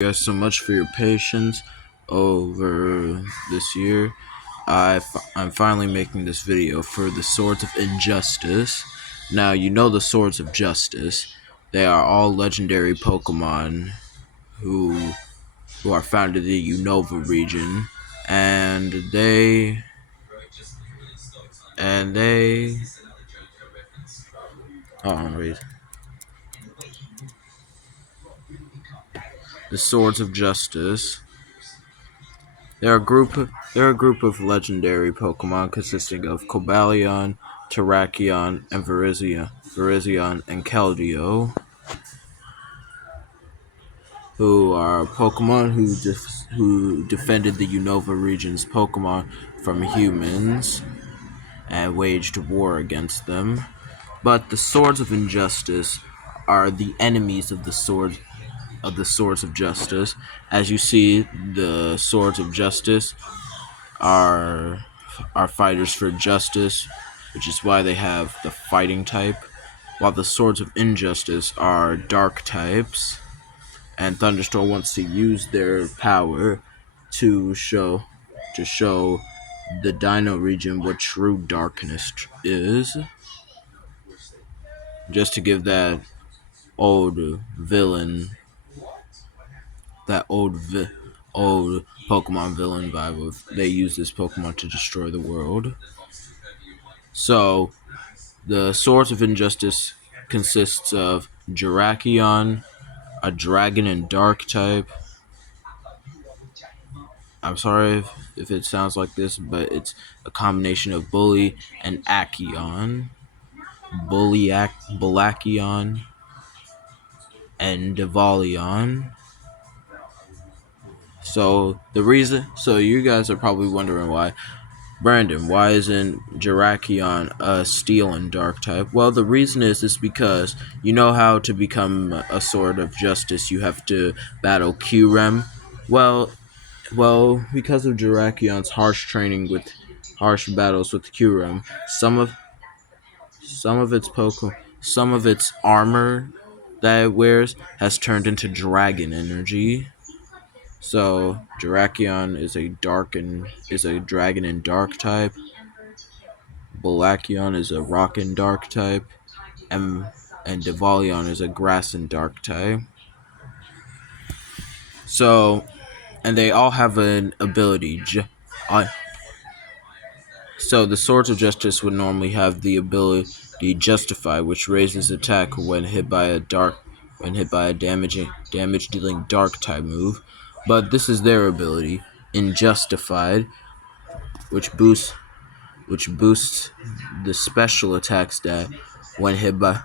You guys so much for your patience over this year. I'm finally making this video for the Swords of Injustice. Now, you know the Swords of Justice. They are all legendary Pokemon who are found in the Unova region, and they wait. The Swords of Justice. They're a group of legendary Pokemon consisting of Cobalion, Terrakion, and Virizion, and Keldeo, who are Pokemon who defended the Unova region's Pokemon from humans and waged war against them. But the Swords of Injustice are the enemies of the Swords of Justice. As you see, the Swords of Justice are fighters for justice, which is why they have the fighting type, while the Swords of Injustice are dark types, and Thunderstorm wants to use their power to show the Dino region what true darkness is, just to give that old villain, old Pokemon villain vibe of they use this Pokemon to destroy the world. So, the Swords of Injustice consists of Jerkakion, a dragon and dark type. I'm sorry if it sounds like this, but it's a combination of Bully and Akion, Bullyakion, and Devilaion. So you guys are probably wondering why. Brandon, why isn't Jerkakion a steel and dark type? Well, the reason is because you know how to become a Sword of Justice, you have to battle Qrem. Well, because of Jerkakion's harsh battles with Qrem, some of its armor that it wears has turned into dragon energy. So Jerkakion is a dragon and dark type. Bullyakion is a rock and dark type, and Devilaion is a grass and dark type. So, and they all have an ability. So the Swords of Justice would normally have the ability Justify, which raises attack when hit by a damage dealing dark type move. But this is their ability, Injustified, which boosts the special attack stat when hit by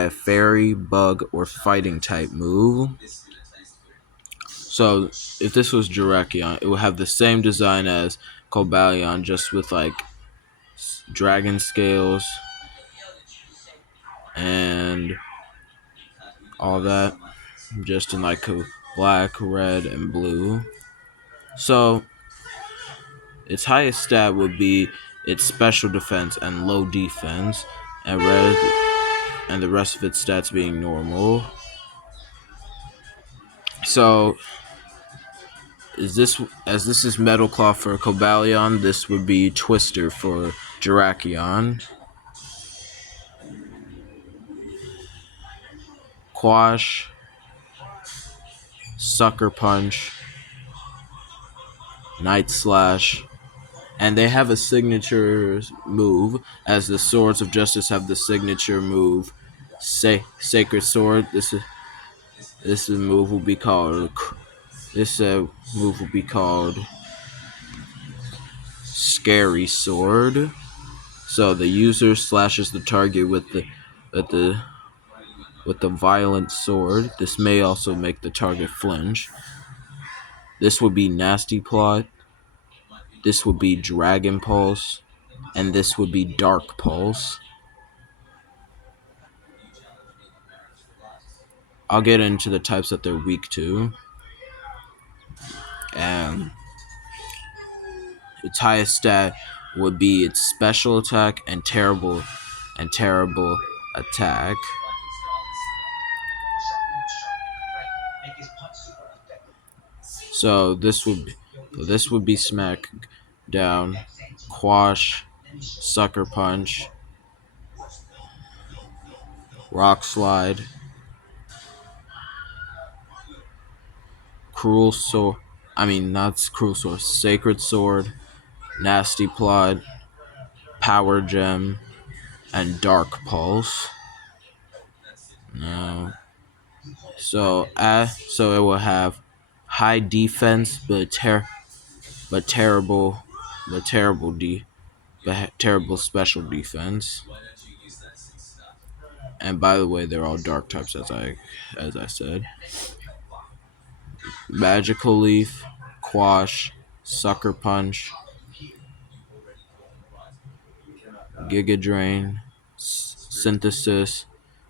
a fairy, bug, or fighting type move. So if this was Jerkakion, it would have the same design as Cobalion, just with like dragon scales and all that, just in like black, red, and blue. So its highest stat would be its special defense and low defense, and the rest of its stats being normal. So as this is Metal Claw for Cobalion, this would be Twister for Jerkakion. Quash, Sucker Punch, Night Slash, and they have a signature move, as the Swords of Justice have the signature move, Sacred Sword. This move will be called Scary Sword. So the user slashes the target with the violent sword. This may also make the target flinch. This would be Nasty Plot. This would be Dragon Pulse. And this would be Dark Pulse. I'll get into the types that they're weak to. And its highest stat would be its special attack and terrible attack. So this would be Smack Down, Quash, Sucker Punch, Rock Slide, Cruel Sword. I mean, not Cruel Sword. Sacred Sword, Nasty Plot, Power Gem, and Dark Pulse. No. So it will have high defense, but terrible, but terrible terrible special defense. And by the way, they're all dark types, as I said. Magical Leaf, Quash, Sucker Punch, Giga Drain, Synthesis,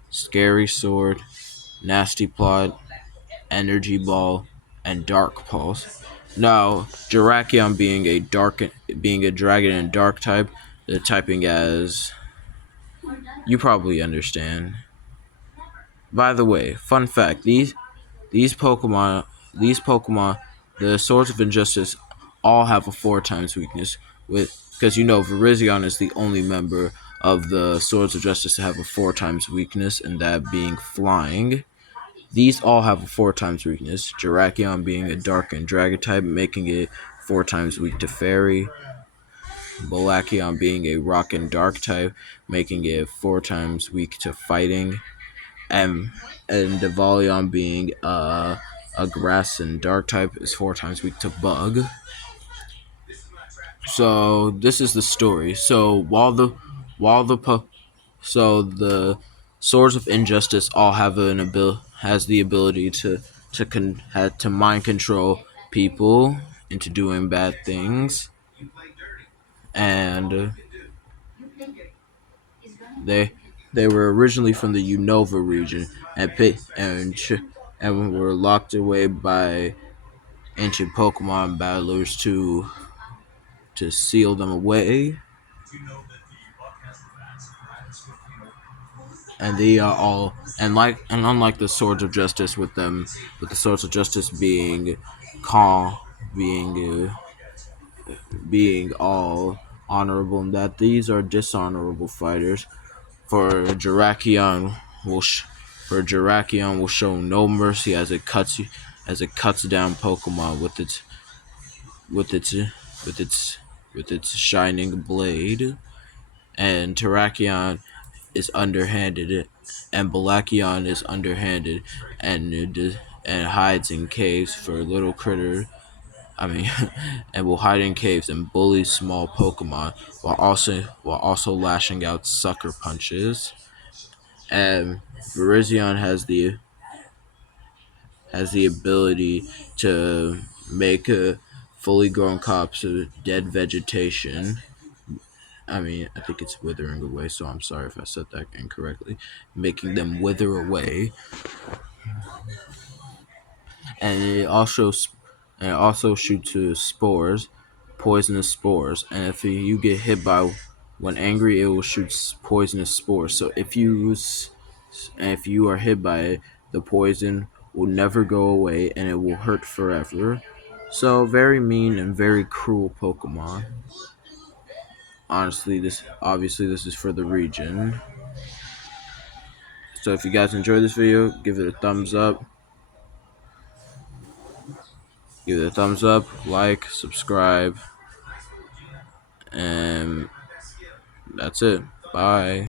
Scary Sword, Nasty Plot, Energy Ball, and Dark Pulse. Now, Jerkakion being a dragon and dark type, the typing as you probably understand. By the way, fun fact: these Pokemon these Pokemon, the Swords of Injustice, all have a 4 times weakness. Because Virizion is the only member of the Swords of Justice to have a 4 times weakness, and that being flying. These all have a 4 times weakness. Jerkakion being a dark and dragon type, making it 4 times weak to fairy. Bullyakion being a rock and dark type, making it 4 times weak to fighting. And Devilaion being a grass and dark type is 4 times weak to bug. So this is the story. So the Swords of Injustice all have the ability to mind control people into doing bad things, and they they were originally from the Unova region and were locked away by ancient Pokemon battlers to seal them away. And they are all and unlike the Swords of Justice with the Swords of Justice being calm, being all honorable, and that these are dishonorable fighters. For Jerkakion will show no mercy as it cuts down Pokemon with its with its with its shining blade. And Terrakion is underhanded, and Bullyakion is underhanded, and hides in caves for little critter. I mean, and will hide in caves and bully small Pokemon while also lashing out sucker punches. And Virizion has the ability to make a fully grown crops of dead vegetation. I mean, I think it's withering away, so I'm sorry if I said that incorrectly. Making them wither away, and it also shoots spores, poisonous spores. And if you get hit by when angry, it will shoot poisonous spores. So if you are hit by it, the poison will never go away, and it will hurt forever. So very mean and very cruel Pokemon. Honestly, this is for the region. So if you guys enjoyed this video, give it a thumbs up. Give it a thumbs up, like, subscribe, and that's it. Bye.